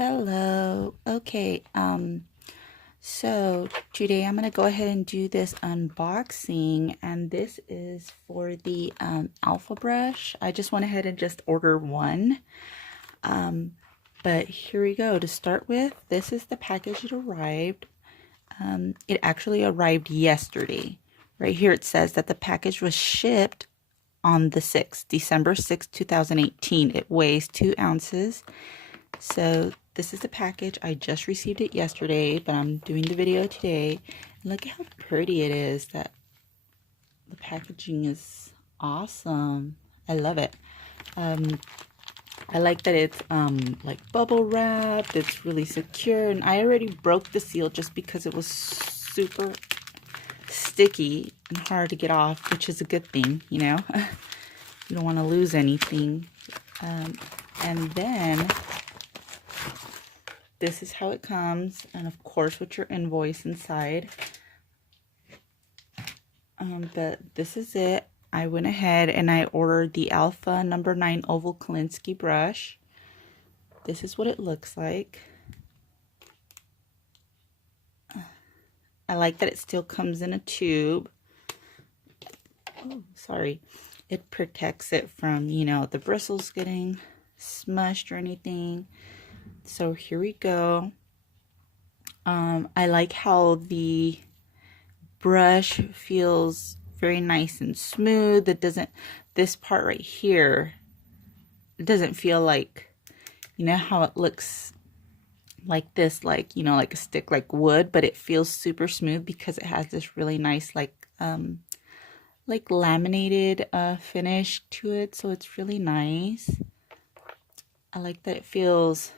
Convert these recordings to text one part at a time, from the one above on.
Hello. Okay, so today I'm gonna go ahead and do this unboxing, and this is for the Alpha brush. I just went ahead and just ordered one. But here we go. To start with, this is the package it arrived. It actually arrived yesterday. Right here it says that the package was shipped on the 6th, December 6th, 2018. It weighs 2 ounces. So this is the package. I just received it yesterday, but I'm doing the video today. Look at how pretty it is. That the packaging is awesome. I love it. I like that it's like bubble wrapped. It's really secure, and I already broke the seal just because it was super sticky and hard to get off, which is a good thing, you know. You don't want to lose anything. And then this is how it comes, and of course with your invoice inside. But this is it. I went ahead and I ordered the Alpha number 9 oval Kolinsky brush. This is what it looks like. I like that it still comes in a tube. Oh, sorry. It protects it from, you know, the bristles getting smushed or anything. So here we go. I like how the brush feels very nice and smooth. It doesn't, this part right here, it doesn't feel like, you know how it looks like this, like, you know, like a stick, like wood, but it feels super smooth because it has this really nice, like laminated finish to it. So it's really nice. I like that it feels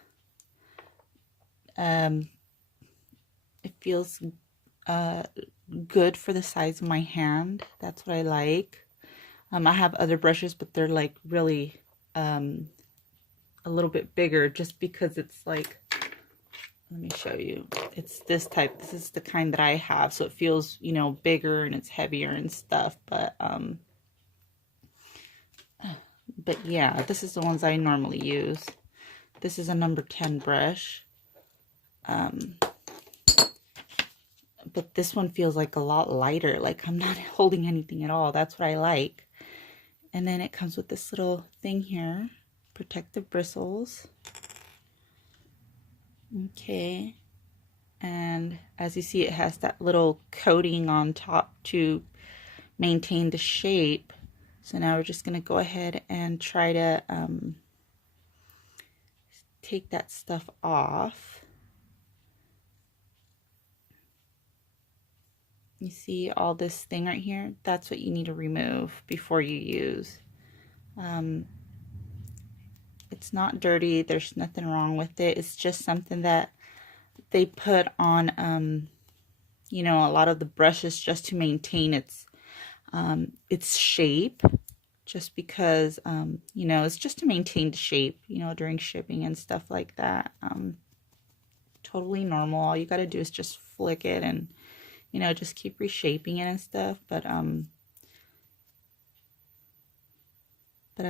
good for the size of my hand. That's what I like. I have other brushes, but they're like really a little bit bigger, just because it's like, let me show you. It's this type. This is the kind that I have, so it feels, you know, bigger and it's heavier and stuff. But yeah, this is the ones I normally use. This is a number 10 brush. But this one feels like a lot lighter, like I'm not holding anything at all. That's what I like. And then it comes with this little thing here, protective bristles. Okay. And as you see, it has that little coating on top to maintain the shape. So now we're just going to go ahead and try to take that stuff off. You see all this thing right here? That's what you need to remove before you use. It's not dirty. There's nothing wrong with it. It's just something that they put on, you know, a lot of the brushes just to maintain its shape. Just because, you know, it's just to maintain the shape, you know, during shipping and stuff like that. Totally normal. All you got to do is just flick it and, you know, just keep reshaping it and stuff. But I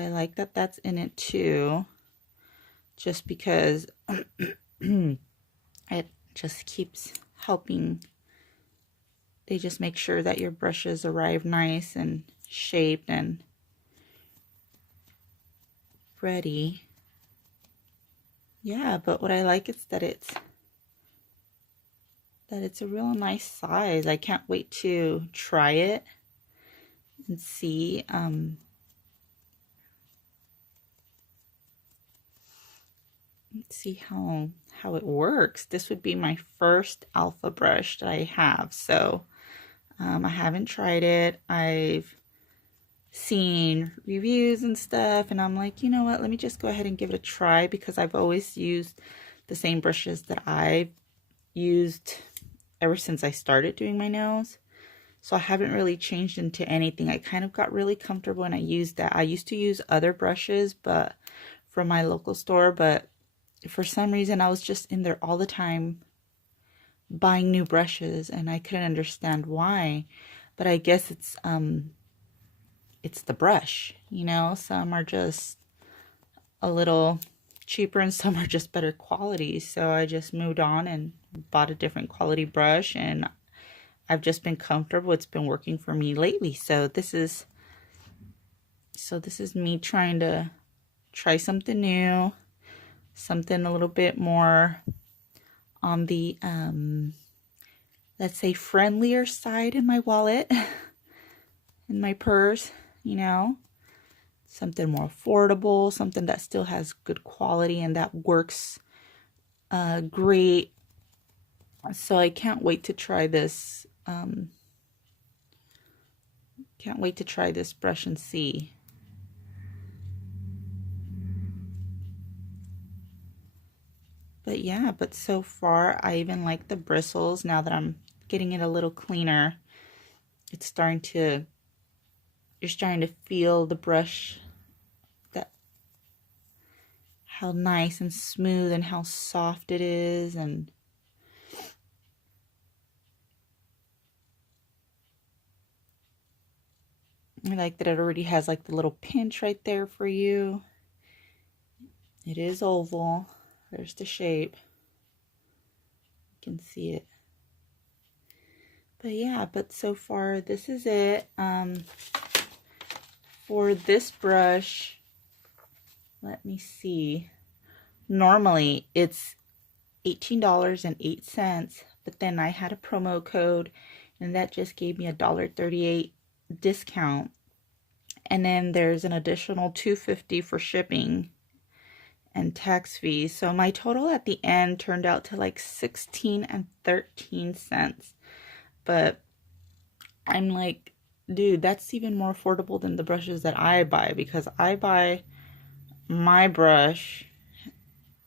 like that that's in it too, just because it just keeps helping. They just make sure that your brushes arrive nice and shaped and ready. Yeah, but what I like is that it's a real nice size. I can't wait to try it and see. Let's see how it works. This would be my first Alpha brush that I have, so I haven't tried it. I've seen reviews and stuff, and I'm like, you know what, let me just go ahead and give it a try, because I've always used the same brushes that I've used ever since I started doing my nails. So I haven't really changed into anything. I kind of got really comfortable when I used that. I used to use other brushes, but from my local store, but for some reason I was just in there all the time buying new brushes, and I couldn't understand why. But I guess it's the brush, you know. Some are just a little cheaper and some are just better quality. So I just moved on and bought a different quality brush, and I've just been comfortable. It's been working for me lately. So this is me trying to try something new, something a little bit more on the let's say friendlier side in my wallet, in my purse, you know. Something more affordable, something that still has good quality and that works great. So I can't wait to try this. Can't wait to try this brush and see. But yeah, but so far I even like the bristles. Now that I'm getting it a little cleaner, it's starting to, you're starting to feel the brush, that how nice and smooth and how soft it is. And I like that it already has like the little pinch right there for you. It is oval. There's the shape. You can see it. But yeah, but so far this is it. For this brush, let me see. Normally it's $18.08, but then I had a promo code and that just gave me a $1.38 discount. And then there's an additional $2.50 for shipping and tax fees. So my total at the end turned out to like 16 and 13 cents. But I'm like, dude, that's even more affordable than the brushes that I buy, because I buy my brush,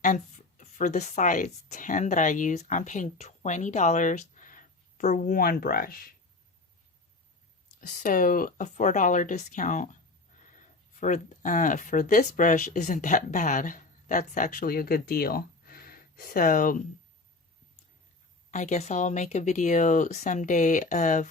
and for the size 10 that I use, I'm paying $20 for one brush. So a $4 discount for this brush isn't that bad. That's actually a good deal. So I guess I'll make a video someday of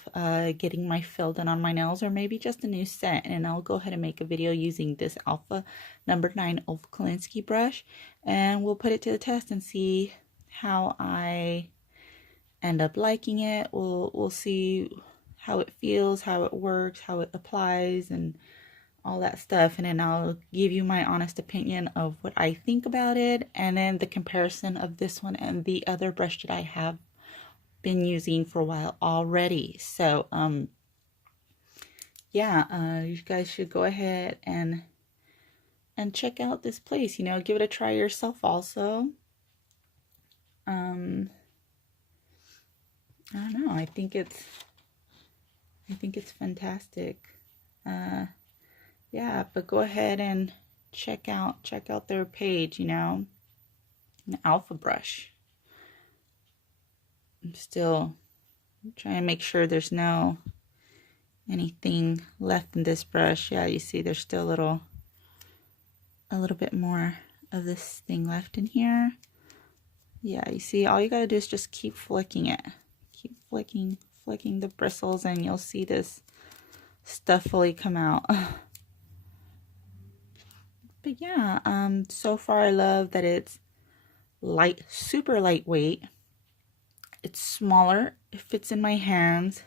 getting my fill done on my nails, or maybe just a new set, and I'll go ahead and make a video using this Alpha number 9 Kolinsky brush, and we'll put it to the test and see how I end up liking it. We'll see how it feels, how it works, how it applies, and all that stuff, and then I'll give you my honest opinion of what I think about it, and then the comparison of this one and the other brush that I have been using for a while already. So yeah, you guys should go ahead and check out this place, you know, give it a try yourself also. I don't know, I think it's fantastic. Yeah, but go ahead and check out their page, you know, an Alpha brush. I'm still trying to make sure there's no anything left in this brush. Yeah, you see there's still a little bit more of this thing left in here. Yeah, you see, all you gotta do is just keep flicking it. Keep flicking the bristles, and you'll see this stuff fully come out. But yeah, so far I love that it's light, super lightweight. It's smaller, it fits in my hands.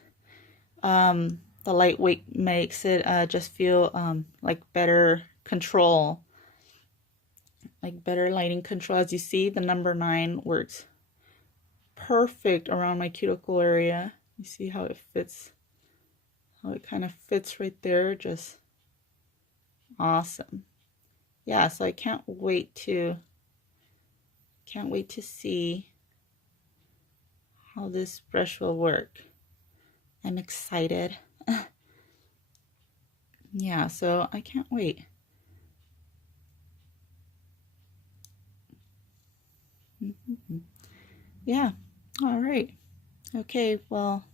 The lightweight makes it just feel like better control, like better lighting control. As you see, the number 9 works perfect around my cuticle area. You see how it fits, how it kind of fits right there, just awesome. Yeah, so I can't wait to see how this brush will work. I'm excited. Yeah, so I can't wait. Yeah, all right. Okay, well,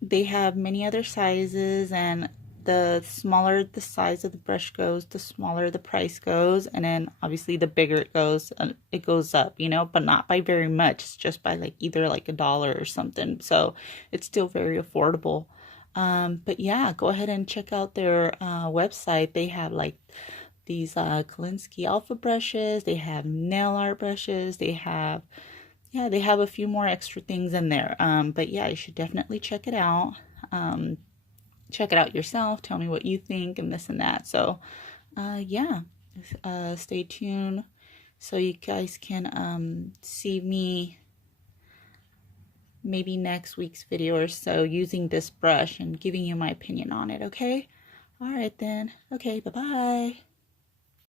they have many other sizes, and the smaller the size of the brush goes, the smaller the price goes, and then obviously the bigger it goes up, you know, but not by very much. It's just by like either like $1 or something, so it's still very affordable. But yeah, go ahead and check out their website. They have like these Kolinsky alpha brushes. They have nail art brushes. They have, yeah, they have a few more extra things in there. But yeah, you should definitely check it out. Check it out yourself. Tell me what you think and this and that. So yeah, stay tuned so you guys can see me maybe next week's video or so using this brush and giving you my opinion on it. Okay, all right then. Okay, bye-bye.